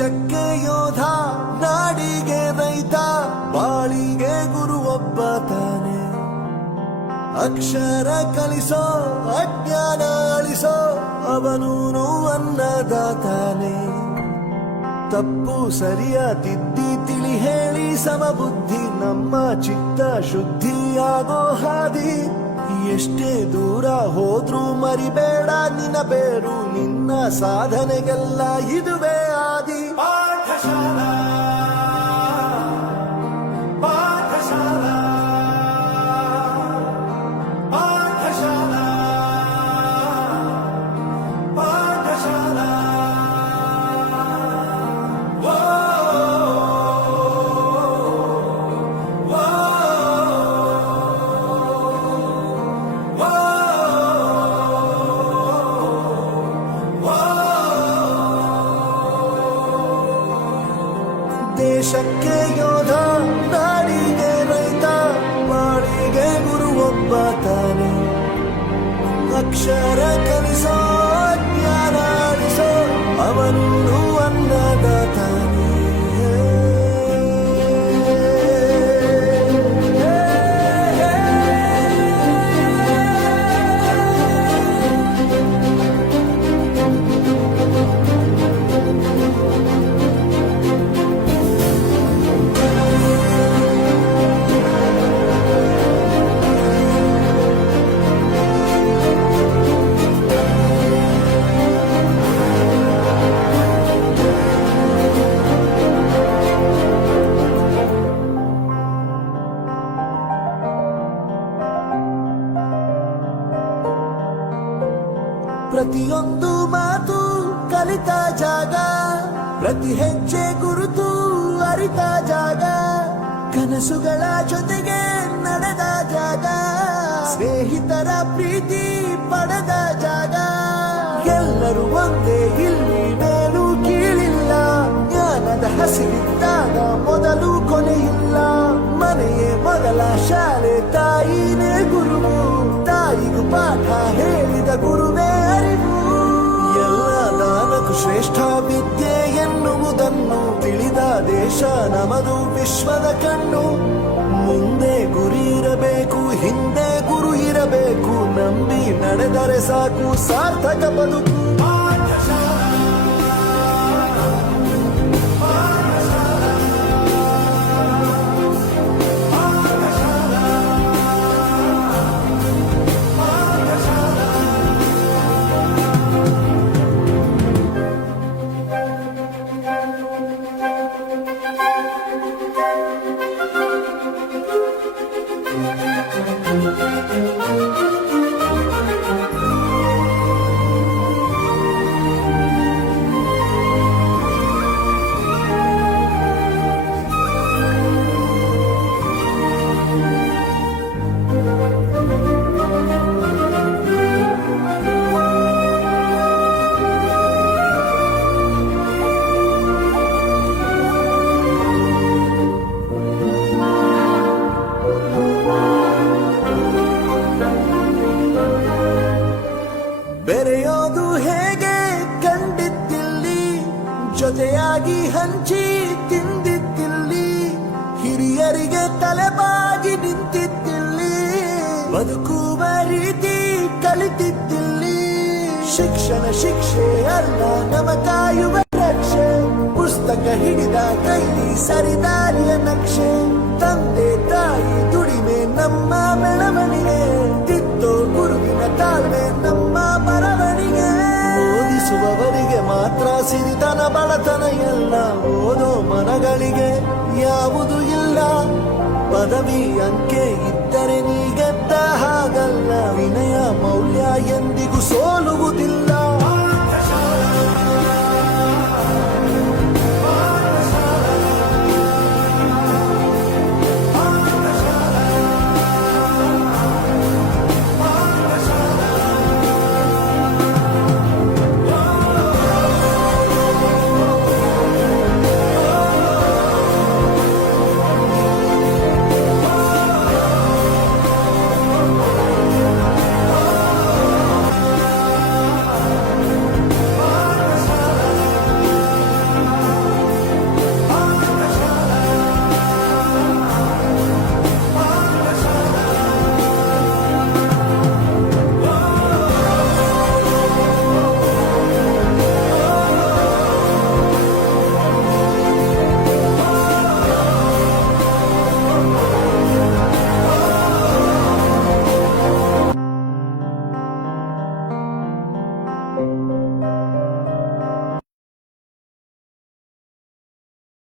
ದೇಶಕ್ಕೆ ಯೋಧ, ನಾಡಿಗೆ ರೈತ, ಬಾಳಿಗೆ ಗುರು ಒಬ್ಬ ತಾನೆ. ಅಕ್ಷರ ಕಲಿಸೋ, ಅಜ್ಞಾನ ಅಳಿಸೋ, ಅವನೂನು ಅನ್ನದಾತಾನೆ. ತಪ್ಪು ಸರಿಯ ತಿದ್ದಿ ತಿಳಿ ಹೇಳಿ ಸಮಬುದ್ಧಿ, ನಮ್ಮ ಚಿತ್ತ ಶುದ್ಧಿಯಾಗೋ ಹಾದಿ. ಎಷ್ಟೇ ದೂರ ಹೋದ್ರೂ ಮರಿಬೇಡ ನಿನ್ನ ಬೇರು, ನಿನ್ನ ಸಾಧನೆಗೆಲ್ಲ ಇದುವೇ ಆದಿ. ಪಾಠಶಾಲಾ ಪಾಠಶಾಲಾ ಪಾಠಶಾಲಾ ಪಾಠಶಾಲಾ. ದೇಶಕ್ಕೆ ಯೋಧ, ನಾಡಿಗೆ ರೈತ, ಬಾಳಿಗೆ ಗುರು ಒಬ್ಬ ತಾನೆ. ಅಕ್ಷರ ಕಲಿಸೋ, ಜ್ಞಾನ ಅಳಿಸೋ, ಅವನು ಅನ್ನದಾತಾನೆ. ಪ್ರತಿಯೊಂದು ಮಾತು ಕಲಿತ ಜಾಗ, ಪ್ರತಿ ಹೆಜ್ಜೆ ಗುರುತು ಅರಿತ ಜಾಗ, ಕನಸುಗಳ ಜೊತೆಗೆ ನಡೆದ ಜಾಗ, ಸ್ನೇಹಿತರ ಪ್ರೀತಿ ಪಡೆದ ಜಾಗ. ಎಲ್ಲರೂ ಒಂದೇ, ಇಲ್ಲಿ ಮೇಲೂ ಕೀಳಿಲ್ಲ, ಜ್ಞಾನದ ಹಸಿರಿದ್ದಾಗ ಮೊದಲು ಕೊನೆಯಿಲ್ಲ. ಮನೆಯೇ ಮೊದಲ ಶಾಲೆ, ತಾಯಿನೇ ಗುರುವು, ತಾಯಿಗೂ ಪಾಠ ಹೇಳಿದ ಗುರುವೇ ಅರಿವು. ಎಲ್ಲ ದಾನಕ್ಕೂ ಶ್ರೇಷ್ಠ ವಿದ್ಯೆ ಎನ್ನುವುದನ್ನು ತಿಳಿದ ದೇಶ ನಮದು, ವಿಶ್ವದ ಕಣ್ಣು. ಮುಂದೆ ಗುರಿ ಇರಬೇಕು, ಹಿಂದೆ ಗುರು ಇರಬೇಕು, ನಂಬಿ ನಡೆದರೆ ಸಾಕು ಸಾರ್ಥಕ ಬದುಕು. ಬೆರೆಯೋದು ಹೇಗೆ ಕಂಡಿದ್ದಿಲ್ಲಿ, ಜೊತೆಯಾಗಿ ಹಂಚಿ ತಿಂದಿದ್ದಿಲ್ಲಿ, ಹಿರಿಯರಿಗೆ ತಲೆಬಾಗಿ ನಿಂತಿದ್ದಿಲ್ಲಿ, ಬದುಕುವ ರೀತಿ ಕಲಿತಿದ್ದಿಲ್ಲಿ. ಶಿಕ್ಷಣ ಶಿಕ್ಷೆ ಅಲ್ಲ, ನಮ ಕಾಯುವ ರಕ್ಷೆ, ಪುಸ್ತಕ ಹಿಡಿದ ಕೈಲಿ ಸರಿದಾರಿಯ ನಕ್ಷೆ. ತಂದೆ ತಾಯಿ ದುಡಿಮೆ ನಮ್ಮ ಬೆಳವಣಿಗೆ, ತಿದ್ದೋ ಗುರುವಿನ ತಾಳ್ಮೆ ನಮ್ಮ ಬರವಣಿಗೆ. ಓದಿಸುವವರಿಗೆ ಮಾತ್ರ ಸಿರಿತನ ಬಡತನ ಎಲ್ಲ, ಓದೋ ಮನಗಳಿಗೆ ಯಾವುದು ಇಲ್ಲ. ಪದವಿ ಅಂಕೆ ಇದ್ದರೆ ನೀ ಗೆದ್ದ ಹಾಗಲ್ಲ, ವಿನಯ ಮೌಲ್ಯ ಎಂದಿಗೂ ಸೋಲುವುದಿಲ್ಲ.